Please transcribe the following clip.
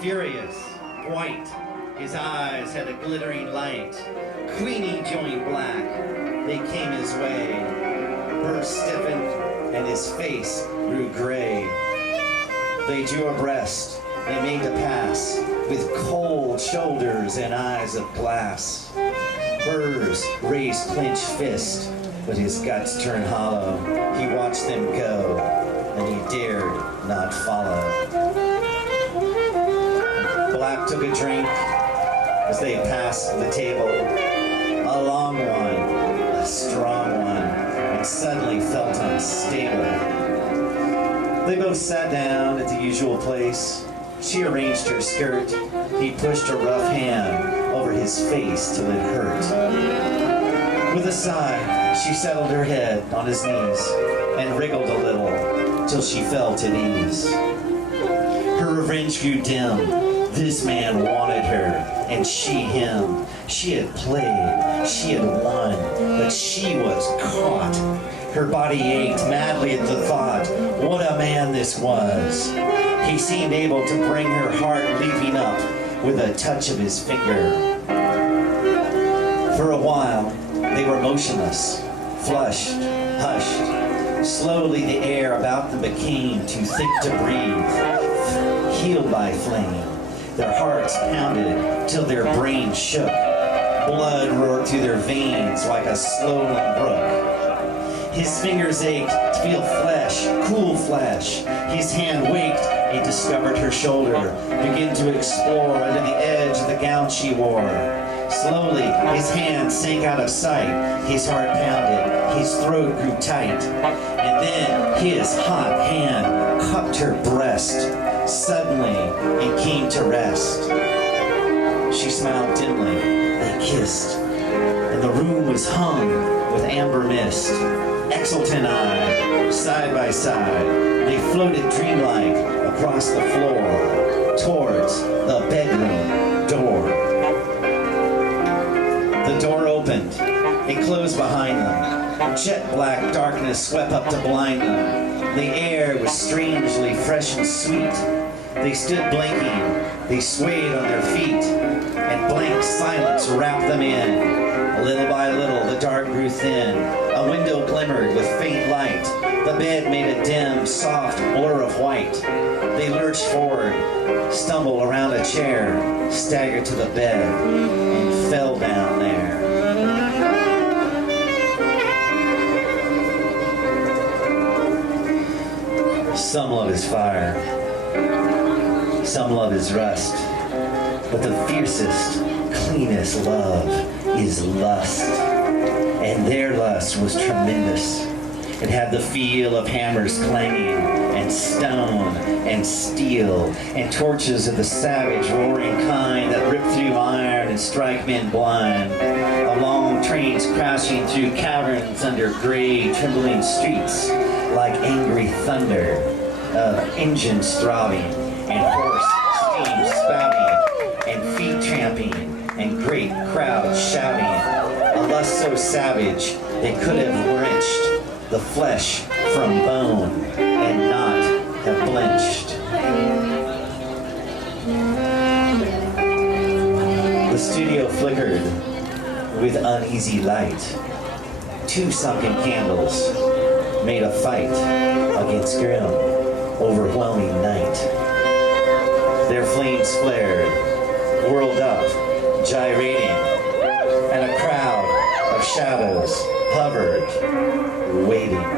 Furious, white, his eyes had a glittering light. Queenie joined black, they came his way. Bert stiffened and his face grew gray. They drew abreast, they made a pass, with cold shoulders and eyes of glass. Burrs raised clenched fist, but his guts turned hollow. He watched them go, and he dared not follow. Black took a drink as they passed the table. A long one, a strong one, and suddenly felt unstable. They both sat down at the usual place. She arranged her skirt. He pushed a rough hand over his face till it hurt. With a sigh, she settled her head on his knees and wriggled a little till she felt at ease. Her revenge grew dim. This man wanted her, and she him. She had played, she had won, but she was caught. Her body ached madly at the thought, what a man this was. He seemed able to bring her heart leaping up with a touch of his finger. For a while, they were motionless, flushed, hushed. Slowly the air about them became too thick to breathe, healed by flame. Their hearts pounded till their brains shook. Blood roared through their veins like a swollen brook. His fingers ached to feel flesh, cool flesh. His hand waked, he discovered her shoulder, began to explore under the edge of the gown she wore. Slowly, his hand sank out of sight. His heart pounded, his throat grew tight. And then his hot hand cupped her breast. Suddenly, it came to rest. She smiled dimly, they kissed, and the room was hung with amber mist. Exultant-eyed, side by side, they floated dreamlike across the floor, towards the bedroom door. The door opened, it closed behind them. Jet black darkness swept up to blind them. The air was strangely fresh and sweet. They stood blinking, they swayed on their feet, and blank silence wrapped them in. Little by little, the dark grew thin. A window glimmered with faint light. The bed made a dim, soft blur of white. They lurched forward, stumbled around a chair, staggered to the bed, and fell down there. Some love is fire, some love is rust, but the fiercest, cleanest love is lust. And their lust was tremendous. It had the feel of hammers clanging, and stone, and steel, and torches of the savage, roaring kind that rip through iron and strike men blind. Long trains crashing through caverns under gray, trembling streets, like angry thunder of engines throbbing, and hoarse steam spouting, and feet tramping, and great crowds shouting. A lust so savage they could have wrenched the flesh from bone and not have blenched. The studio flickered with uneasy light. Two sunken candles made a fight against grim, overwhelming night. Their flames flared, whirled up, gyrating, and a crowd of shadows hovered, waiting.